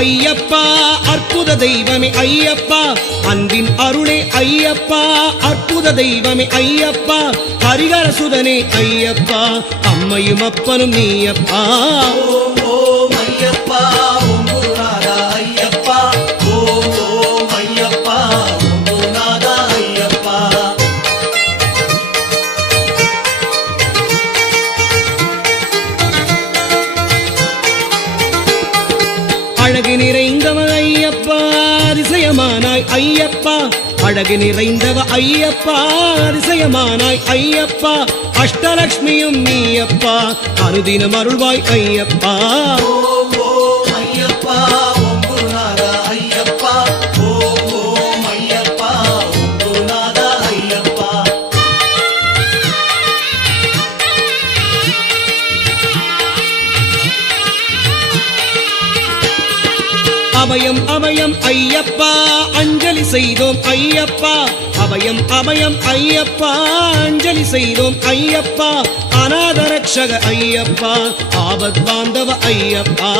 ஐயப்பா அற்புத தெய்வமே ஐயப்பா அன்பின் அருளே ஐயப்பா அற்புத தெய்வமே ஐயப்பா ஹரிகர சுதனே ஐயப்பா அம்மையும் அப்பனும் நீயப்பா ஓம் ஓம் ஐயப்பா ஓம் குருநாதா ஐயப்பா ஓம் ஓம் ஐயப்பா ஓம் குருநாதா ஐயப்பா அழகு நிறைந்தவ ஐயப்பா அதிசயமானாய் ஐயப்பா அழகு நிறைந்தவ ஐயப்பா அதிசயமானாய் ஐயப்பா அஷ்டலக்ஷ்மியும் நீயப்பா அனுதினம் அருள்வாய் ஐயப்பா ஓம் ஓம் ஐயப்பா ஓம் குருநாதா ஐயப்பா ஓம் ஓம் ஐயப்பா ஓம் குருநாதா ஐயப்பா அபயம் அபயம் ஐயப்பா அஞ்சலி செய்தோம் ஐயப்பா அபயம் அபயம் ஐயப்பா அஞ்சலி செய்தோம் ஐயப்பா அநாத ரக்ஷக ஐயப்பா ஆபத் பாந்தவ ஐயப்பா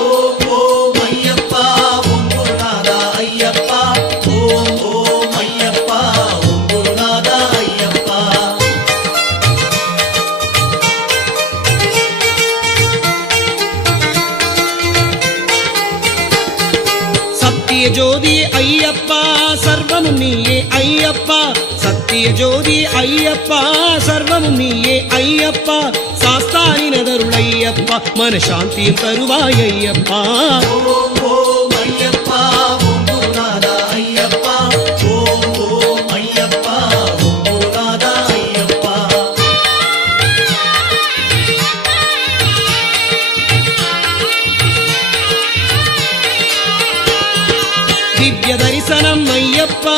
ஓம் ஓம் ஐயப்பா ஓம் குருநாதா ஐயப்பா ஓம் ஓம் ஐயப்பா ஓம் குருநாதா ஐயப்பா சத்திய ஜோதி ஐயப்பா சர்வமும் நீயே ஐயப்பா சத்திய ஜோதி ஐயப்பா சர்வமும் நீயே ஐயப்பா சாஸ்தானினதருள் ஐயப்பா மனசாந்தியும் தருவாய் ஐயப்பா ஓம் ஓம் ஐயப்பா ஓம் குருநாதா ஐயப்பா ஓம் ஓம் ஐயப்பா ஓம் குருநாதா ஐயப்பா திவ்ய தரிசனம் ஐயப்பா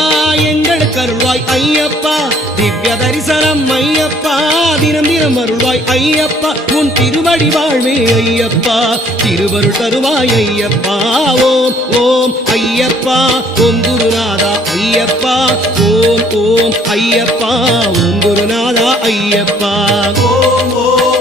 எங்களுக்கு அருள்வாய் ஐயப்பா திவ்ய தரிசனம் ஐயப்பா தினம் தினம் அருள்வாய் ஐயப்பா உன் திருவடி வாழ்வே ஐயப்பா திருவருள் தருவாய் ஐயப்பா ஓம் ஓம் ஐயப்பா ஓம் குருநாதா ஐயப்பா ஓம் ஓம் ஐயப்பா ஓம் குருநாதா ஐயப்பா ஓம் ஓம்